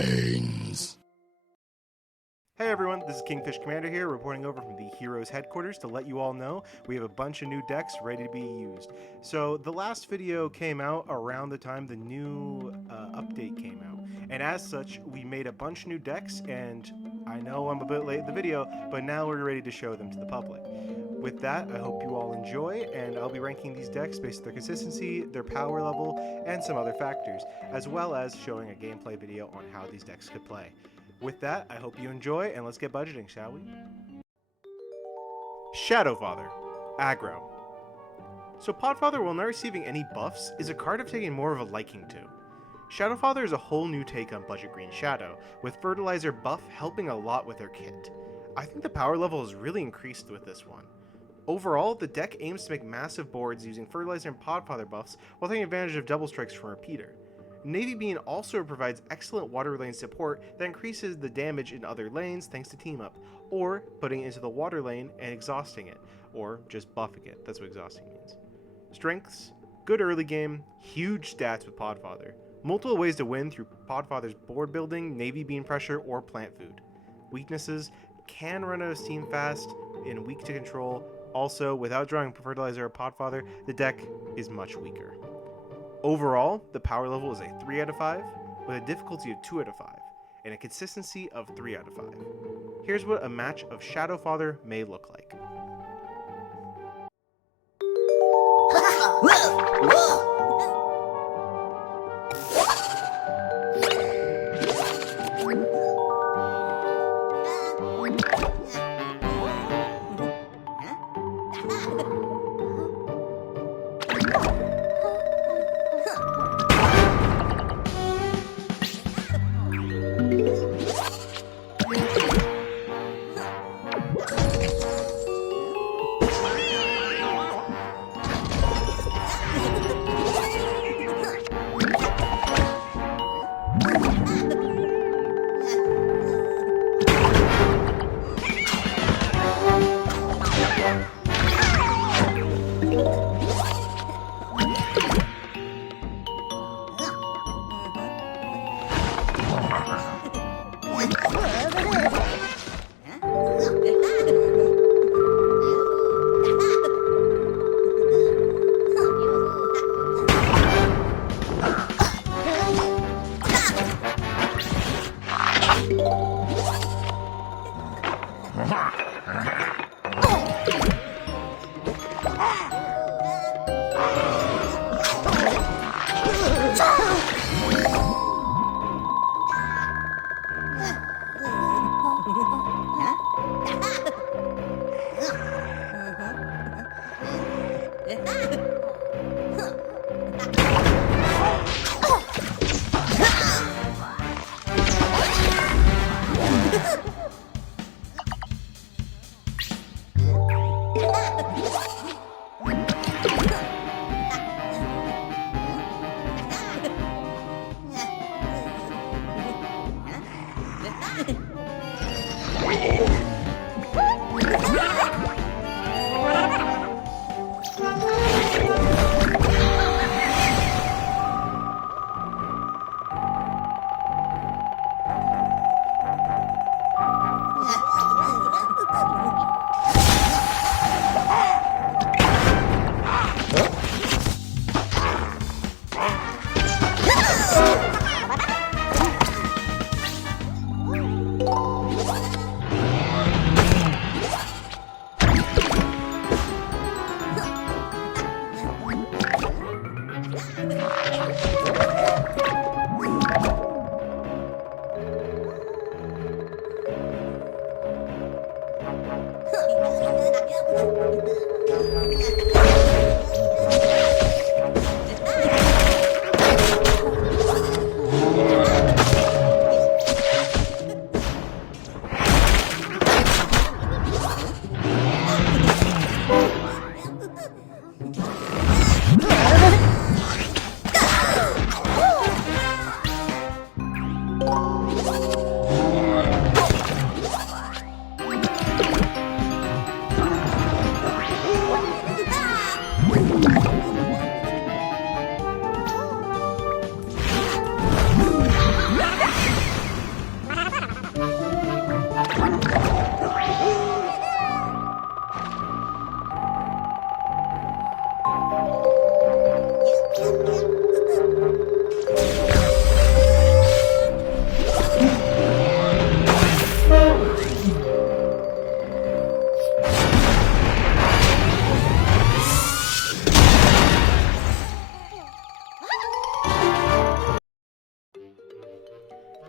pains. Hey everyone, this is Kingfish Commander here, reporting over from the Heroes headquarters to let you all know we have a bunch of new decks ready to be used. So the last video came out around the time the new update came out, and as such we made a bunch of new decks, and I know I'm a bit late in the video, but now we're ready to show them to the public. With that, I hope you all enjoy, and I'll be ranking these decks based on their consistency, their power level, and some other factors, as well as showing a gameplay video on how these decks could play. With that, I hope you enjoy, and let's get budgeting, shall we? Shadowfather, aggro. So Podfather, while not receiving any buffs, is a card I've taken more of a liking to. Shadowfather is a whole new take on Budget Green Shadow, with Fertilizer buff helping a lot with their kit. I think the power level has really increased with this one. Overall, the deck aims to make massive boards using Fertilizer and Podfather buffs while taking advantage of double strikes from Repeater. Navy Bean also provides excellent water lane support that increases the damage in other lanes thanks to Team Up, or putting it into the water lane and exhausting it, or just buffing it. That's what exhausting means. Strengths: good early game, huge stats with Podfather, multiple ways to win through Podfather's board building, Navy Bean pressure, or plant food. Weaknesses: can run out of steam fast and weak to control. Also, without drawing Fertilizer or Podfather, the deck is much weaker. Overall, the power level is a 3 out of 5, with a difficulty of 2 out of 5, and a consistency of 3 out of 5. Here's what a match of Shadowfather may look like.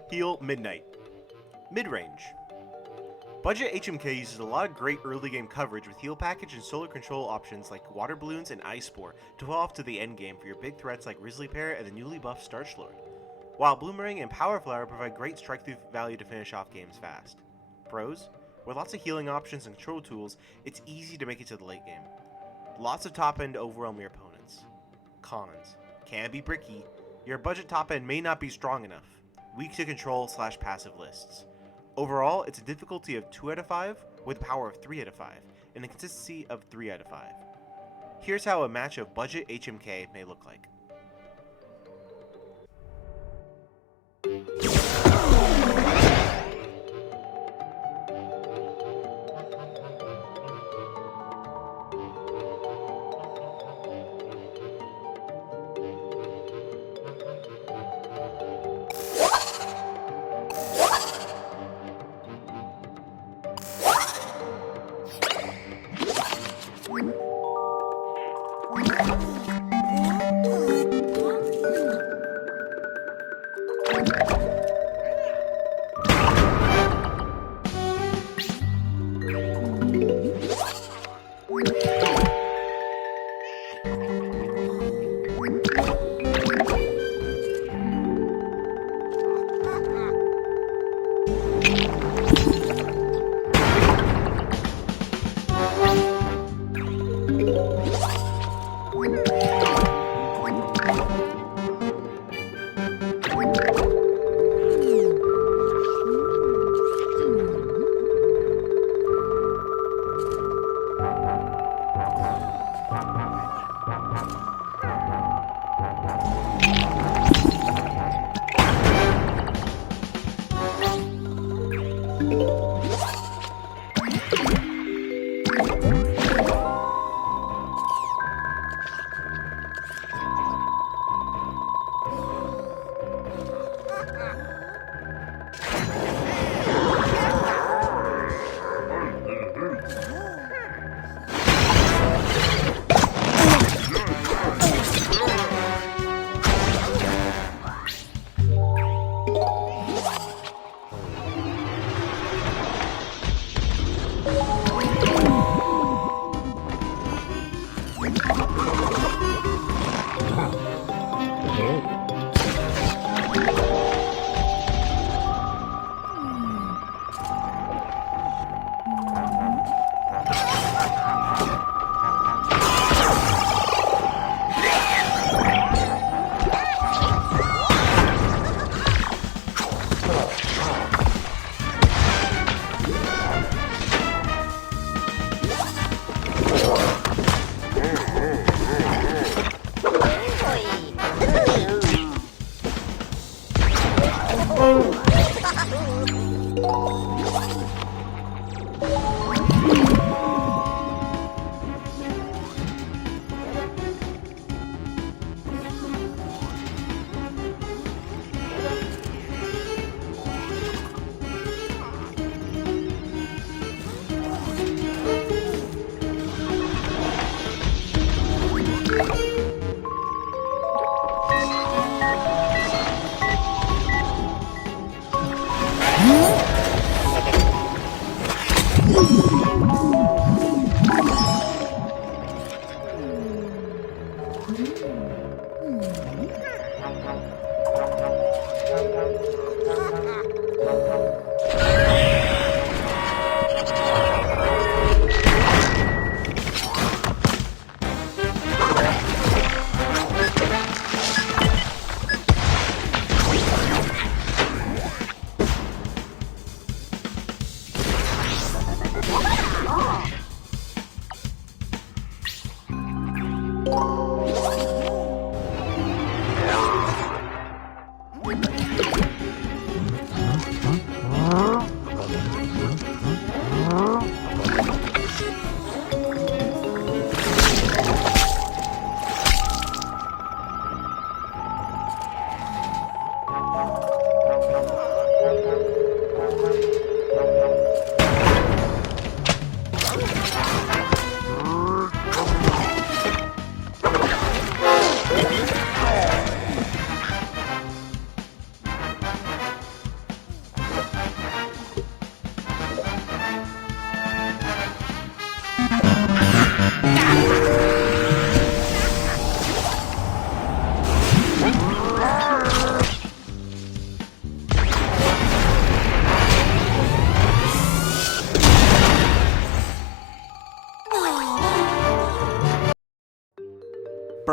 Heal Midnight. Mid-range. Budget HMK uses a lot of great early game coverage with heal package and solar control options like water balloons and ice spore to pull off to the end game for your big threats like Grizzly Pear and the newly buffed Starch Lord. While Bloomerang and Power Flower provide great strike through value to finish off games fast. Pros? With lots of healing options and control tools, it's easy to make it to the late game. Lots of top end to overwhelm your opponents. Cons. Can be bricky. Your budget top end may not be strong enough. Weak to control / passive lists. Overall, it's a difficulty of 2 out of 5 with a power of 3 out of 5 and a consistency of 3 out of 5. Here's how a match of budget HMK may look like.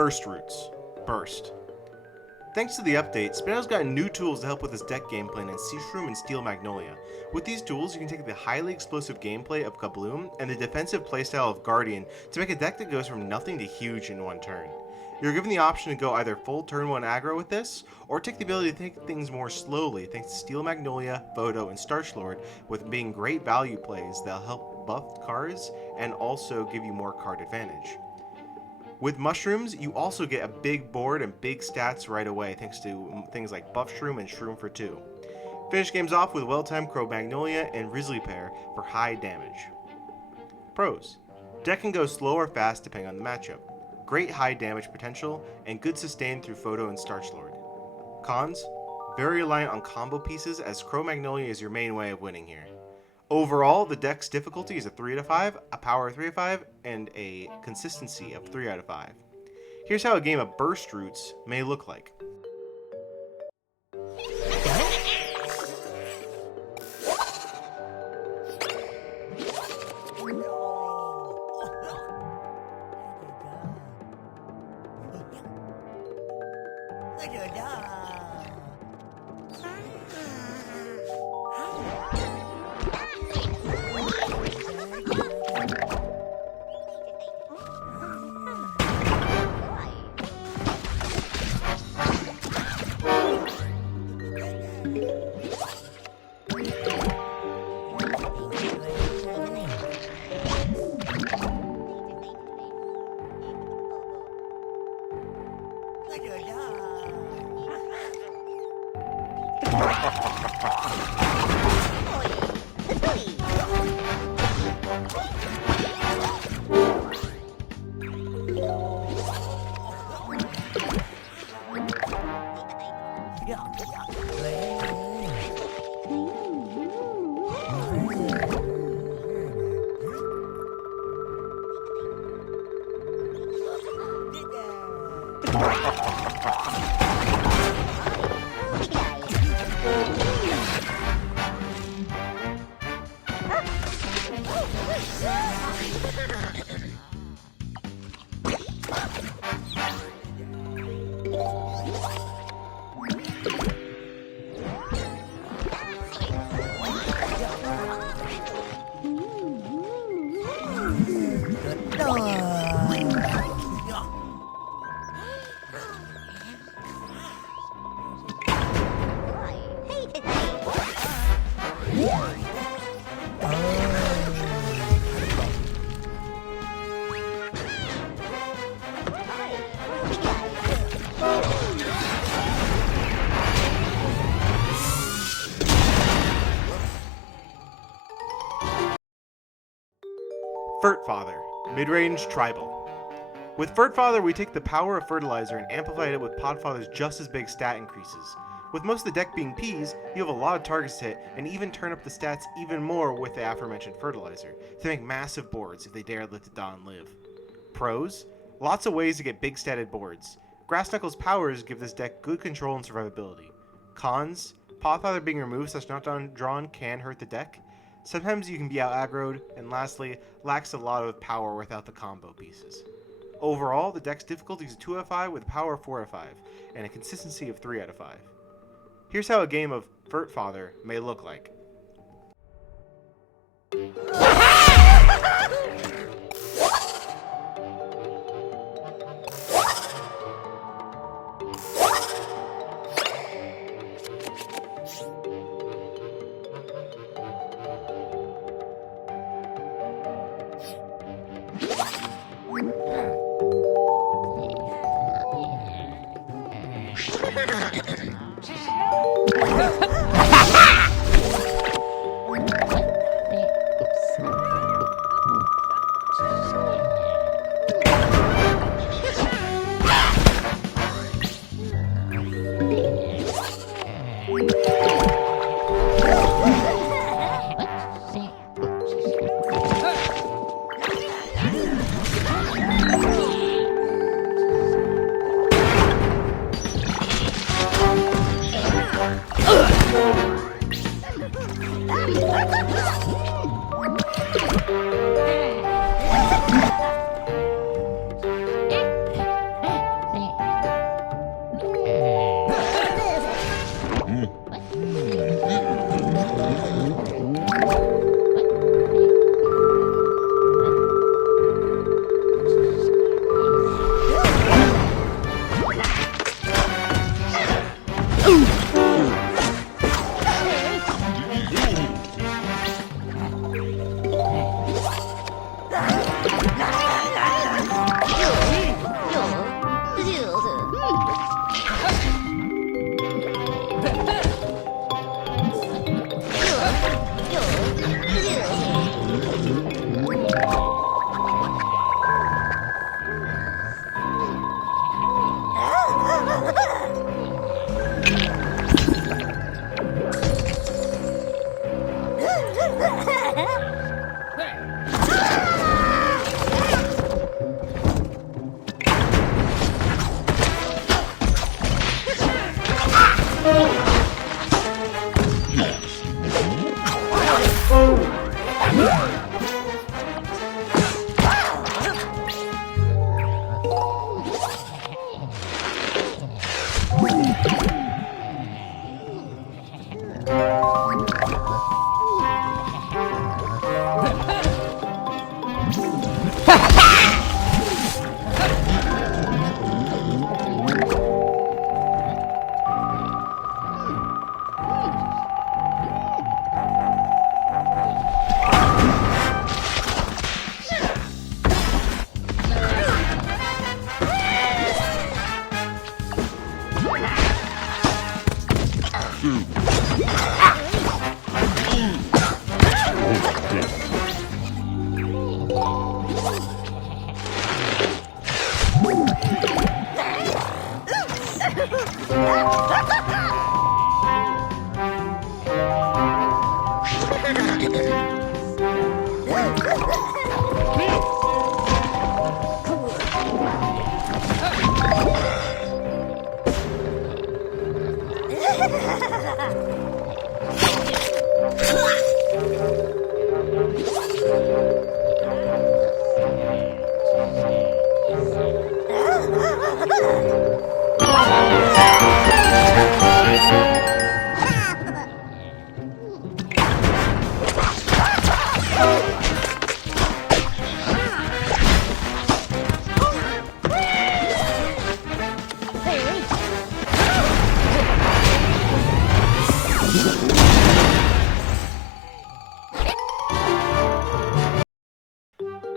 Burst Roots. Burst. Thanks to the update, Spudow's got new tools to help with his deck gameplay in Citron and Steel Magnolia. With these tools, you can take the highly explosive gameplay of Kabloom and the defensive playstyle of Guardian to make a deck that goes from nothing to huge in one turn. You're given the option to go either full turn 1 aggro with this, or take the ability to take things more slowly thanks to Steel Magnolia, Spudow, and Starch Lord, with being great value plays that'll help buff cards and also give you more card advantage. With Mushrooms, you also get a big board and big stats right away thanks to things like Buff Shroom and Shroom for 2. Finish games off with well-timed Crow Magnolia and Grizzly Pear for high damage. Pros. Deck can go slow or fast depending on the matchup. Great high damage potential, and good sustain through Photo and Starch Lord. Cons. Very reliant on combo pieces, as Crow Magnolia is your main way of winning here. Overall, the deck's difficulty is a 3 out of 5, a power of 3 out of 5, and a consistency of 3 out of 5. Here's how a game of Burst Roots may look like. Fertfather, mid-range tribal. With Fertfather, we take the power of Fertilizer and amplify it with Podfather's just as big stat increases. With most of the deck being Peas, you have a lot of targets to hit and even turn up the stats even more with the aforementioned Fertilizer to make massive boards if they dare let the Dawn live. Pros? Lots of ways to get big statted boards. Grass Knuckles' powers give this deck good control and survivability. Cons? Podfather being removed such not drawn can hurt the deck. Sometimes you can be out-aggroed, and lastly, lacks a lot of power without the combo pieces. Overall, the deck's difficulty is 2 out of 5 with a power of 4 out of 5, and a consistency of 3 out of 5. Here's how a game of Fertfather may look like.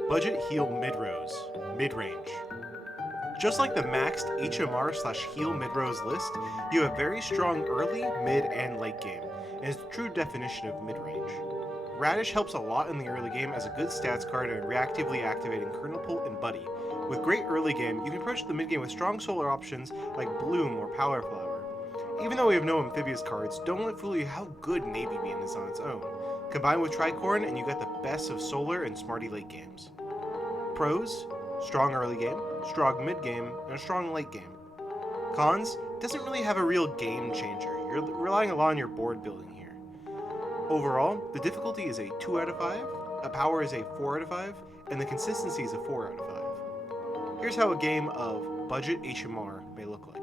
Budget heal mid-range. Just like the maxed HMR/heal mid-rose list, you have very strong early, mid, and late game, and is the true definition of mid-range. Radish helps a lot in the early game as a good stats card and reactively activating Kernel Pult and Buddy. With great early game, you can approach the mid-game with strong solar options like Bloom or Power Flower. Even though we have no amphibious cards, don't let it fool you how good Navy Beam is on its own. Combine with Tricorn and you get the best of solar and smarty late games. Pros: strong early game, strong mid game, and a strong late game. Cons: doesn't really have a real game changer. You're relying a lot on your board building here. Overall, the difficulty is a 2 out of 5, a power is a 4 out of 5, and the consistency is a 4 out of 5. Here's how a game of budget HMR may look like.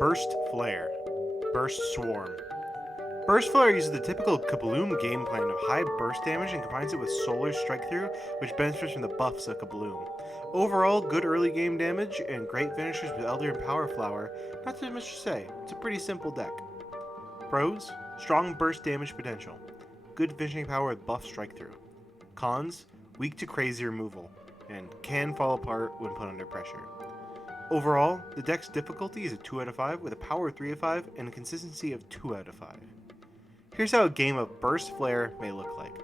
Burst Flare. Burst Swarm. Burst Flare uses the typical Kabloom game plan of high burst damage and combines it with Solar Strike Through, which benefits from the buffs of Kabloom. Overall, good early game damage and great finishers with Elder and Power Flower. Not too much to say, it's a pretty simple deck. Pros: strong burst damage potential, good finishing power with buff Strike Through. Cons: weak to crazy removal, and can fall apart when put under pressure. Overall, the deck's difficulty is a 2 out of 5 with a power of 3 out of 5 and a consistency of 2 out of 5. Here's how a game of Burst Flare may look like.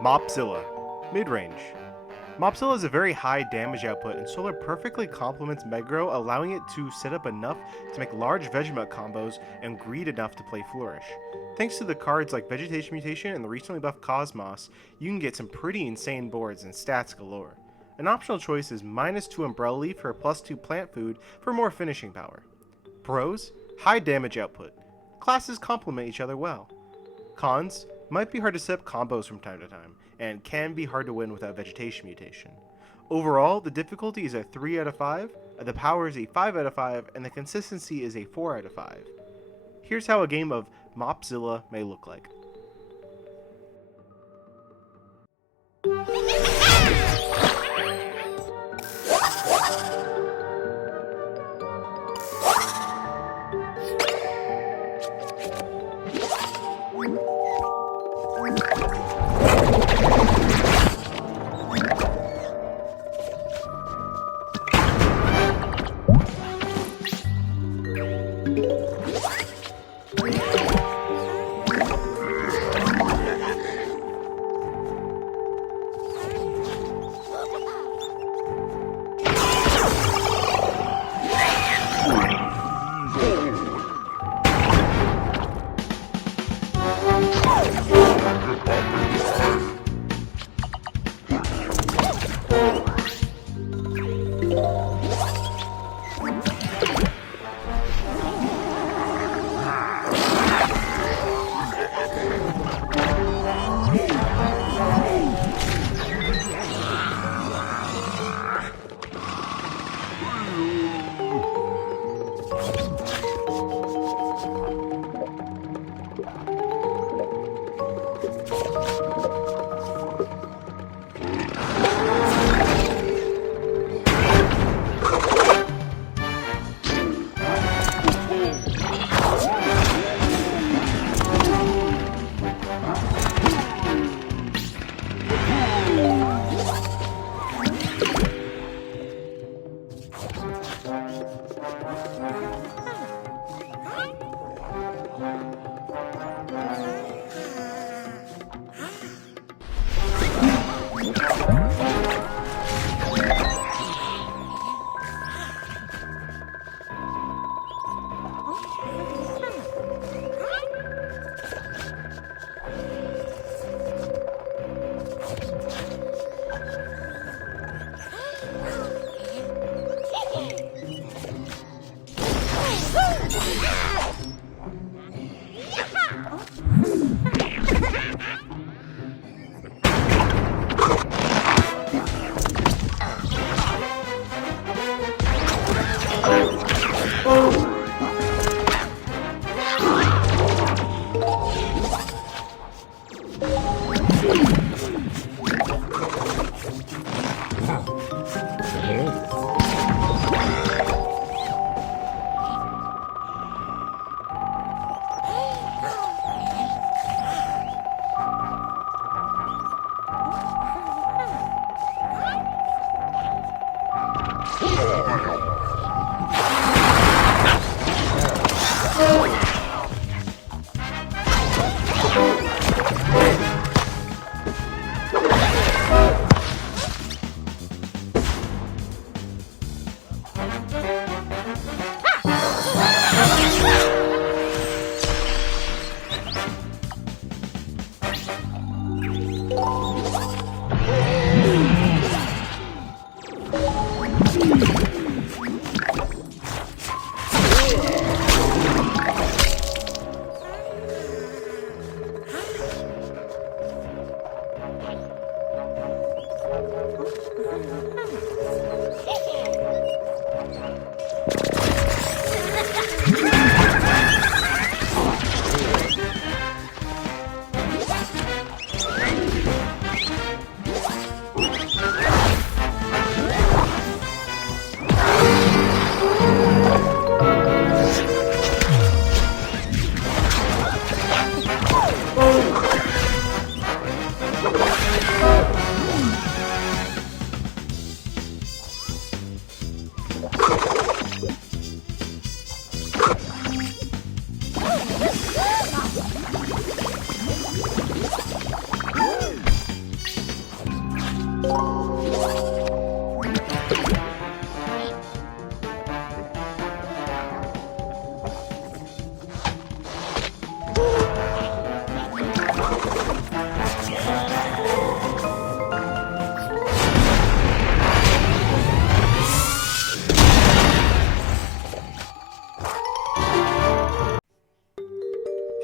Mopzilla, mid-range. Mopzilla has a very high damage output, and Solar perfectly complements Megro, allowing it to set up enough to make large Vegemite combos and greed enough to play Flourish. Thanks to the cards like Vegetation Mutation and the recently buffed Cosmos, you can get some pretty insane boards and stats galore. An optional choice is -2 Umbrella Leaf for a +2 plant food for more finishing power. Pros: high damage output. Classes complement each other well. Cons: might be hard to set up combos from time to time, and can be hard to win without Vegetation Mutation. Overall, the difficulty is a 3 out of 5, the power is a 5 out of 5, and the consistency is a 4 out of 5. Here's how a game of Mopzilla may look like.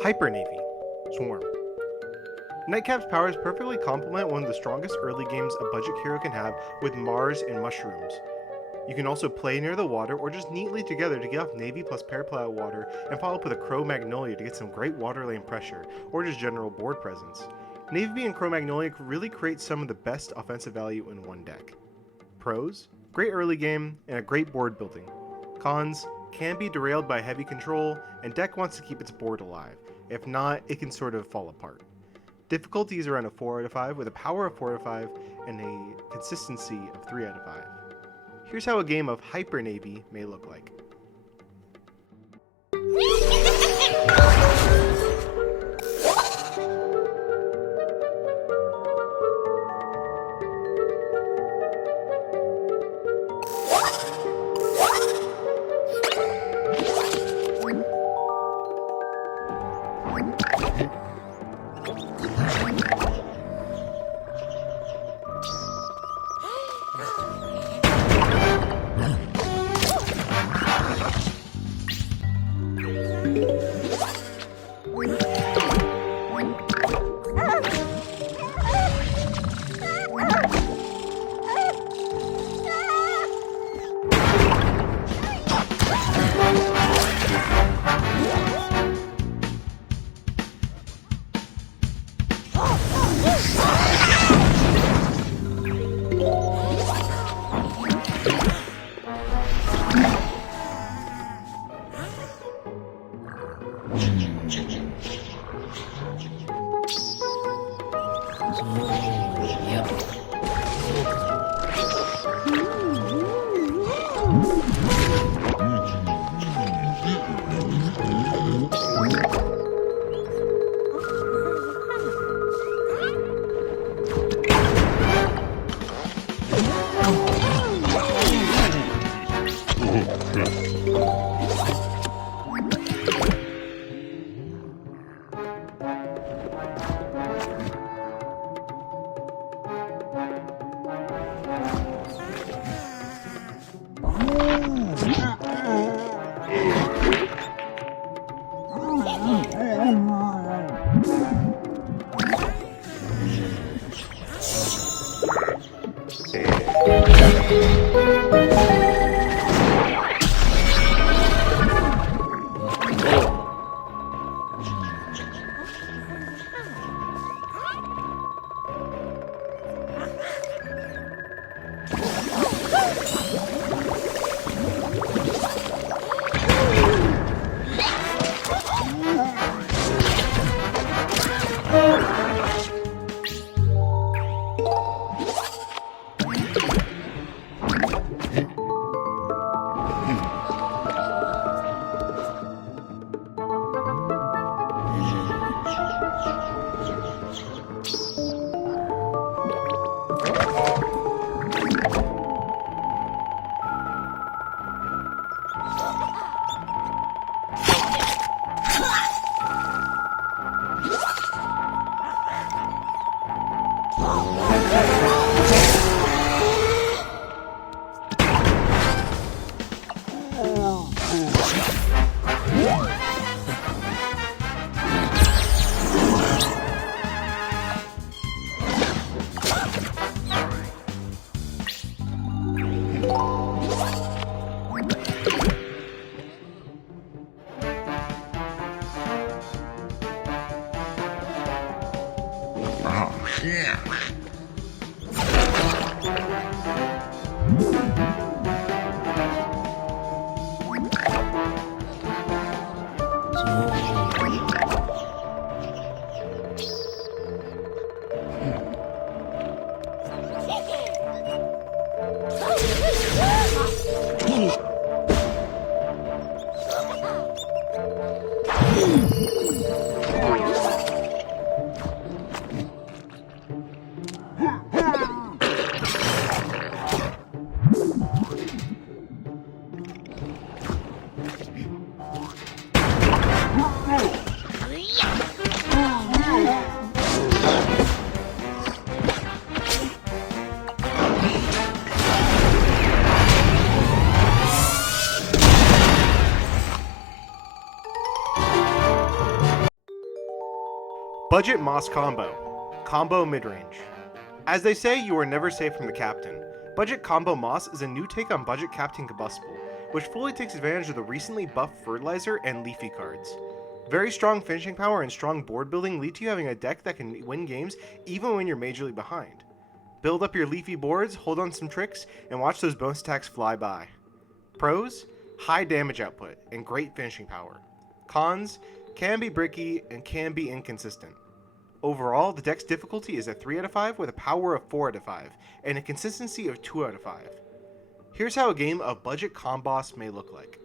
Hyper Navy, Swarm. Nightcap's powers perfectly complement one of the strongest early games a budget hero can have with Mars and Mushrooms. You can also play near the water or just neatly together to get off Navy plus Paraplow water and follow up with a Crow Magnolia to get some great water lane pressure or just general board presence. Navy and Crow Magnolia really create some of the best offensive value in one deck. Pros: great early game and a great board building. Cons: can be derailed by heavy control and deck wants to keep its board alive. If not, it can sort of fall apart. Difficulty is around a 4 out of 5 with a power of 4 out of 5 and a consistency of 3 out of 5. Here's how a game of Hyper Navy may look like. Yeah. Budget Moss Combo. Combo Midrange. As they say, you are never safe from the captain. Budget Combo Moss is a new take on Budget Captain Combustable, which fully takes advantage of the recently buffed Fertilizer and Leafy cards. Very strong finishing power and strong board building lead to you having a deck that can win games even when you're majorly behind. Build up your leafy boards, hold on some tricks, and watch those bonus attacks fly by. Pros: high damage output and great finishing power. Cons: can be bricky and can be inconsistent. Overall, the deck's difficulty is a 3 out of 5 with a power of 4 out of 5, and a consistency of 2 out of 5. Here's how a game of Budget Comboss may look like.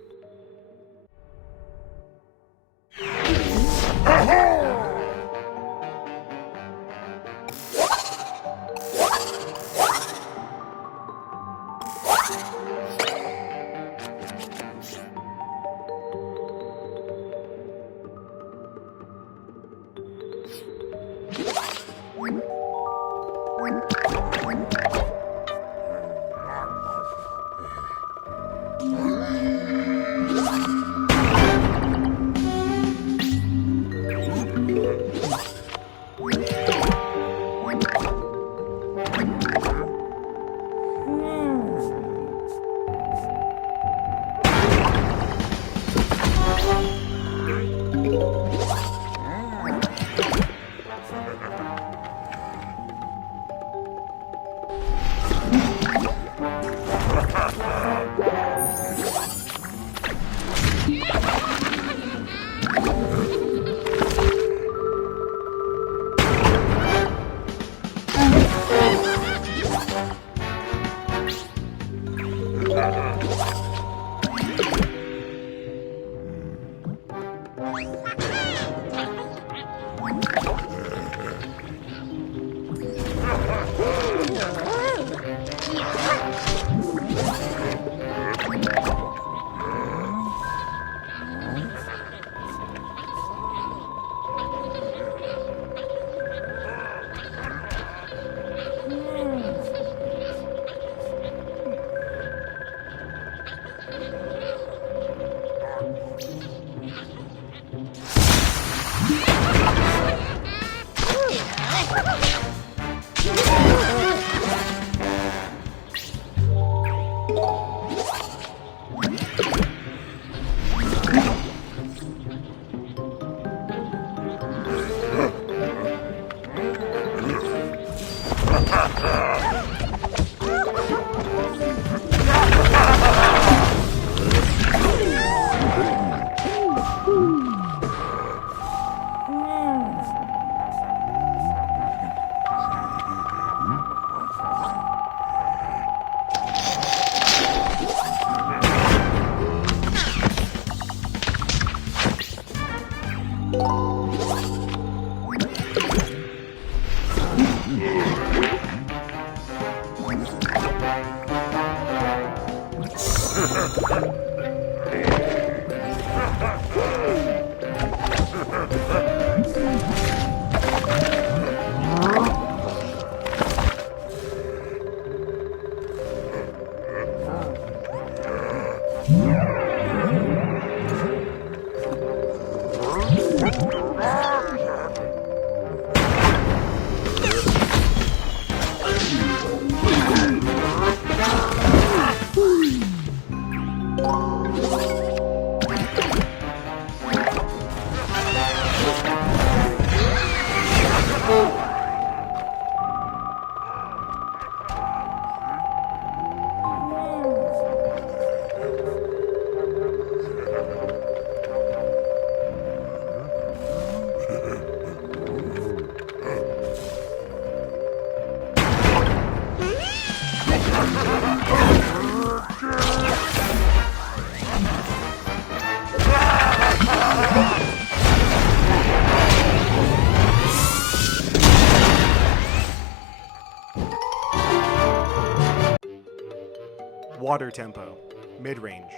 Water Tempo, mid-range.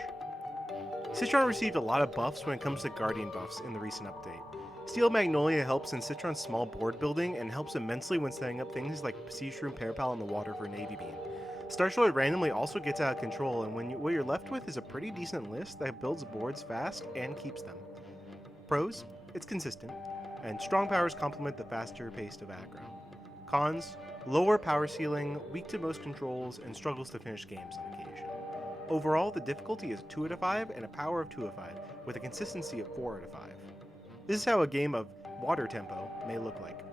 Citron received a lot of buffs when it comes to Guardian buffs in the recent update. Steel Magnolia helps in Citron's small board building and helps immensely when setting up things like Sea Shroom Parapal in the water for Navy Beam. Starstroid randomly also gets out of control, and what you're left with is a pretty decent list that builds boards fast and keeps them. Pros: it's consistent. and strong powers complement the faster pace of aggro. Cons: lower power ceiling, weak to most controls, and struggles to finish games on occasion. Overall, the difficulty is 2 out of 5 and a power of 2 out of 5, with a consistency of 4 out of 5. This is how a game of water tempo may look like.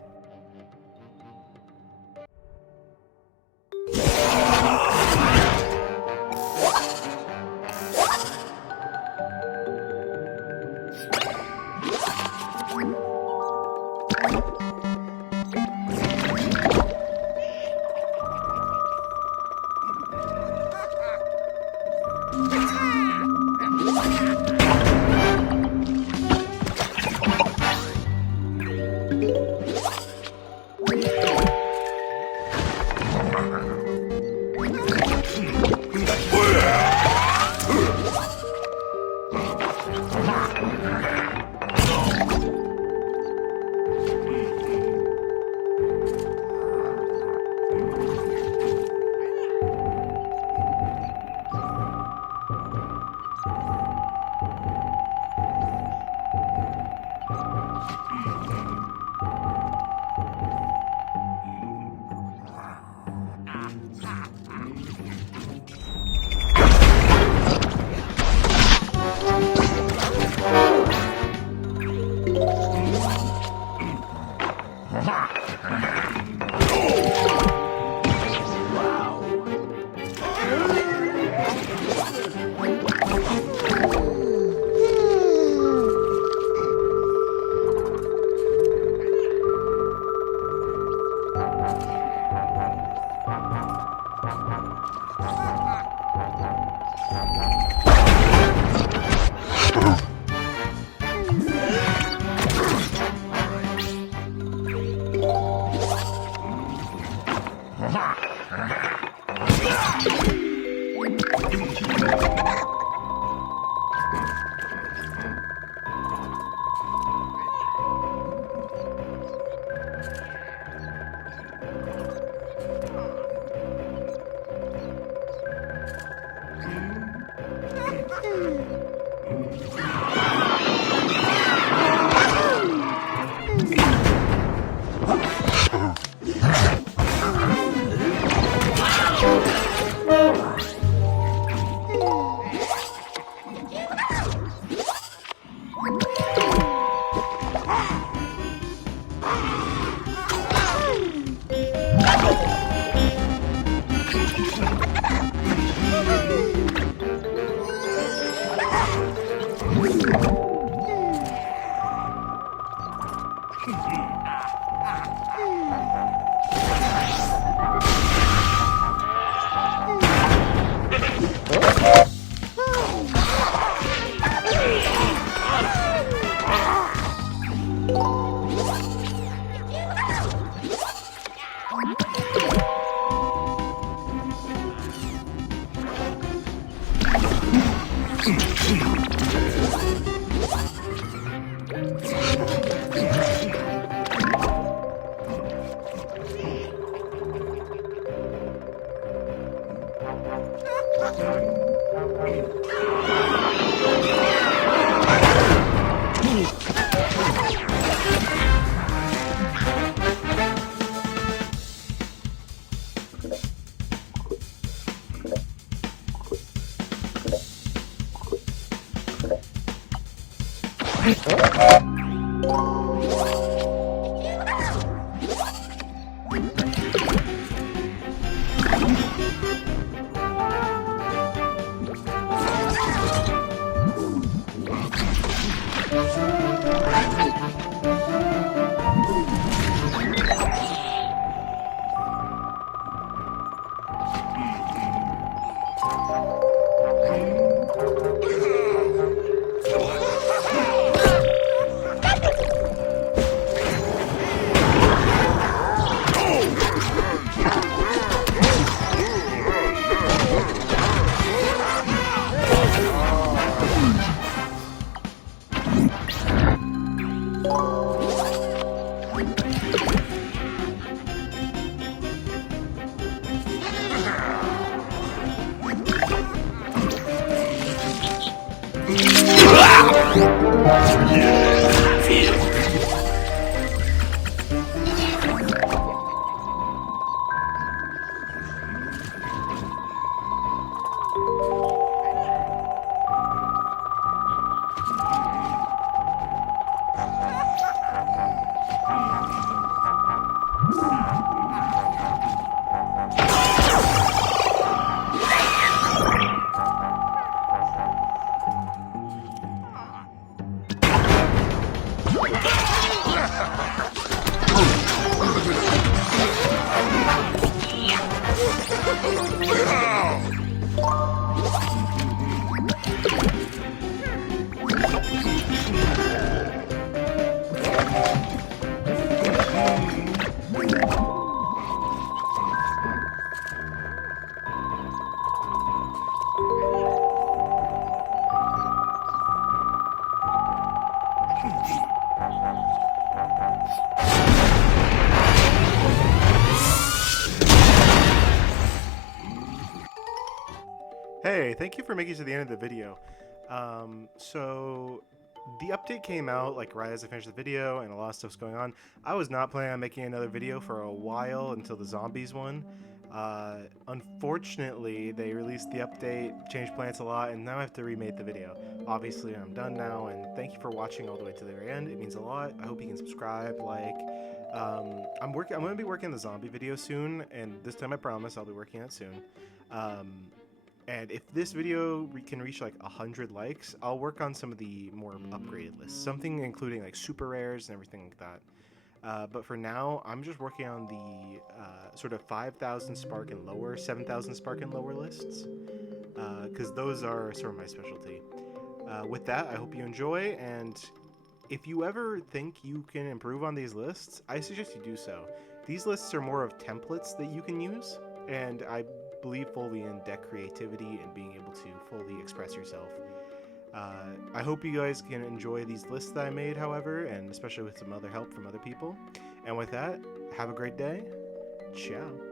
Hey, thank you for making it to the end of the video. So the update came out like right as I finished the video, and a lot of stuff's going on. I was not planning on making another video for a while until the zombies one. Unfortunately, they released the update, changed plans a lot, and now I have to remake the video. Obviously, I'm done now, and thank you for watching all the way to the very end. It means a lot. I hope you can subscribe, like. I'm going to be working on the zombie video soon, and this time I promise I'll be working on it soon. And if this video can reach like 100 likes, I'll work on some of the more upgraded lists, something including like super rares and everything like that. But for now, I'm just working on the sort of 5,000 spark and lower, 7,000 spark and lower lists, because those are sort of my specialty. With that, I hope you enjoy, and if you ever think you can improve on these lists, I suggest you do so. These lists are more of templates that you can use, and I believe fully in deck creativity and being able to fully express yourself. I hope you guys can enjoy these lists that I made, however, and especially with some other help from other people. And with that, have a great day. Ciao.